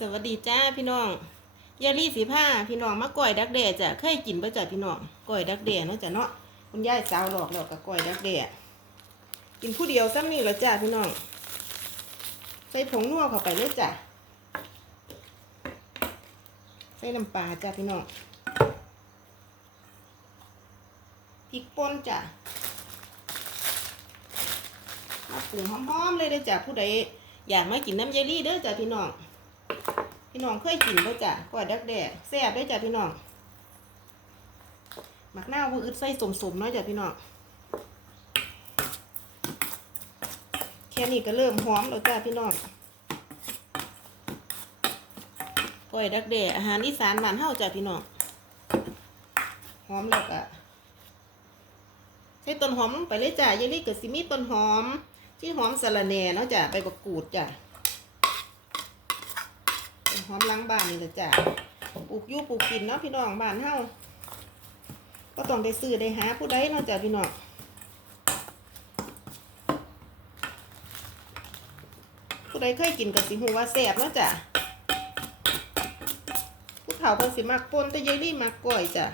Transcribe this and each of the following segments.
สวัสดีจ้าพี่น้องยาลี่สีผ้าพี่น้องมาก่อยดักแด่จ้ะเคยกินประจ้ะพี่น้องก่อยดักแด่เนาะจ้ะเนาะคุณยายสาวหลอกแล้วกับก่อยดักแด่กินผู้เดียวซ้ำนี่ละจ้าพี่น้องใส่ผงนัวเข้าไปเลยจ้ะใส่น้ำปลาจ้ะพี่น้องพริกป่นจ้ะมาปรุงหอมๆเลยเด้อจ้ะผู้ใดอยากมากินน้ำยายลี่เด้อจ้ะพี่น้อง พี่น้องเคยกินบ่จ้ะกล้วยดักแด้แซ่บด้วยจ้ะพี่น้องหมักหน้าวผู้อึดใส่สมๆเนาะจ้ะพี่น้องแค่นี้ก็เริ่มหอมแล้วจ้ะพี่น้องกล้วยดักแด้อาหารอีสานบ้านเฮาจ้ะพี่น้องหอมแล้วก็ใส่ต้นหอมไปเลยจ้ะยายลี่ก็สิมีต้นหอมที่หอมสะระแหน่เนาะจ้ะใบบักกูดจ้ะ หอมล้างบ้านนี่แหละจ้ะปลูกยู่ปลูกกินเนาะพี่น้องบ้านเฮาก็ต้องได้ซื้อได้หาผู้ใดเนาะจ้ะพี่น้องผู้ใดเคยกินกับสิหูว่าแซ่บเนาะจ้ะผู้เฒ่าเพิ่นสิมักป่นแต่ยายลี่มักก้อยจ้ะ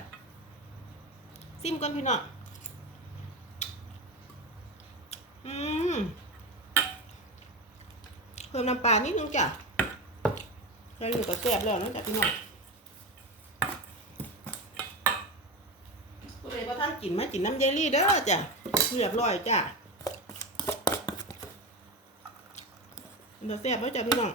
ซิมก่อนพี่น้องอืมเพิ่มน้ำปลานิดนึงจ้ะ ใส่อยู่กับแซ่บแล้วนะจ้ะพี่น้องผู้ใดบ่ท่านกินมากินน้ำเยลลี่เด้อจ้ะเรียบร้อยจ้ะเดี๋ยวแซ่บแล้วจ้ะพี่น้อง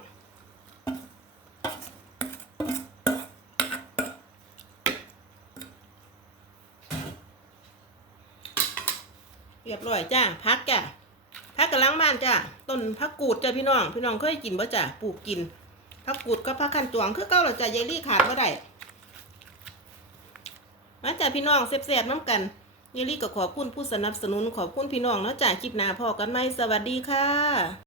เรียบร้อยจ้ะพักจ้ะพักกำลังบ้านจ้ะต้นพักกูดจ้ะพี่น้อง พี่น้องเคยกินบ่จ้ะปลูกกิน ผักกูดกับผักขันจวงคือเก้าหราจะยายลี่ขาดก็ได้มาจากพี่น้องเสียบๆน้ำกันยายลี่ก็ขอบคุณผู้สนับสนุนขอบคุณพี่น้องเนาะจากคลิปหน้าพอกันไหมสวัสดีค่ะ